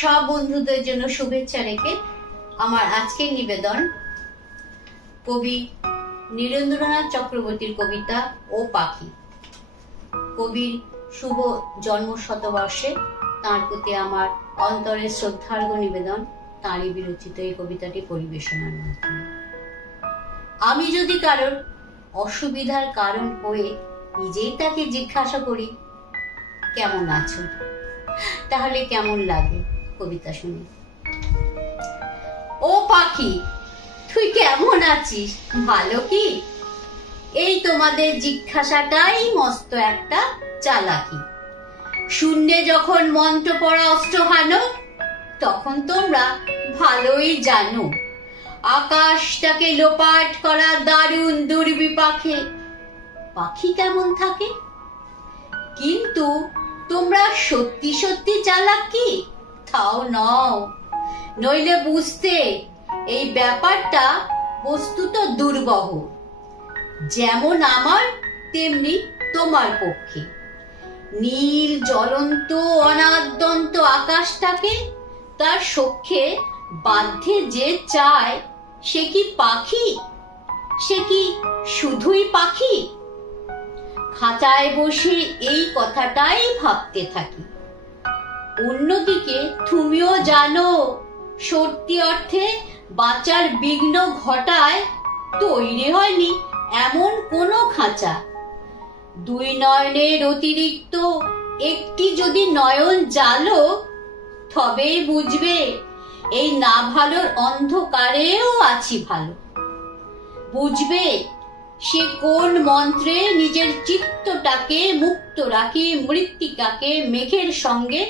সব বন্ধুদের জন্য শুভেচ্ছা রেখে আমার আজকের নিবেদন কবি নীরেন্দ্রনাথ চক্রবর্তীর কবিতা ও পাখি। কবির শুভ জন্ম শতবর্ষে তাঁর প্রতি আমার অন্তরের শ্রদ্ধার্ঘ নিবেদন তাঁরই বিরচিত এই কবিতাটি পরিবেশনার মাধ্যমে। আমি যদি কারোর অসুবিধার কারণ হয়ে নিজেই তাকে জিজ্ঞাসা করি কেমন আছো, তাহলে কেমন লাগে কবিতা শুনে। ও পাখি, তুই কেমন আছিস, ভালো কি? এই তোমাদের জিজ্ঞাসাটাই মস্ত একটা চালাকি। শূন্যে যখন মন্ত্র পড়া অস্ত্র হানো, তখন তোমরা ভালোই জানো আকাশটাকে লোপাট করা দারুণ দুর্বিপাকে পাখি কেমন থাকে। কিন্তু তোমরা সত্যি সত্যি চালাক কি? তাও নও, নইলে বুঝতে এই ব্যাপারটা বস্তুত দুর্বহ। যেমন আমার তেমনি তোমার পক্ষে নীল জ্বলন্ত অনাদ্যন্ত আকাশটাকে তার সখ্যে বাধ্যে যে চায়, সে কি পাখি? সে কি শুধুই পাখি? খাঁচায় বসে এই কথাটাই ভাবতে থাকি। অন্যদিকে তুমিও জানো সত্যি অর্থে বাঁচার বিঘ্ন ঘটায় তৈরি হয়নি এমন কোনো খাঁচা। দুই নয়নের অতিরিক্ত একটি যদি নয়ন জালো, তবেই বুঝবে এই না ভালোর অন্ধকারেও আছি ভালো। বুঝবে সে কোন মন্ত্রে নিজের চিত্তটাকে মুক্ত রাখি, মৃত্তিকাকে মেঘের সঙ্গে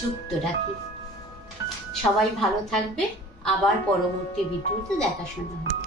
যুক্ত রাখি। সবাই ভালো থাকবে, আবার পরবর্তী ভিডিওতে দেখাশোনা হবে।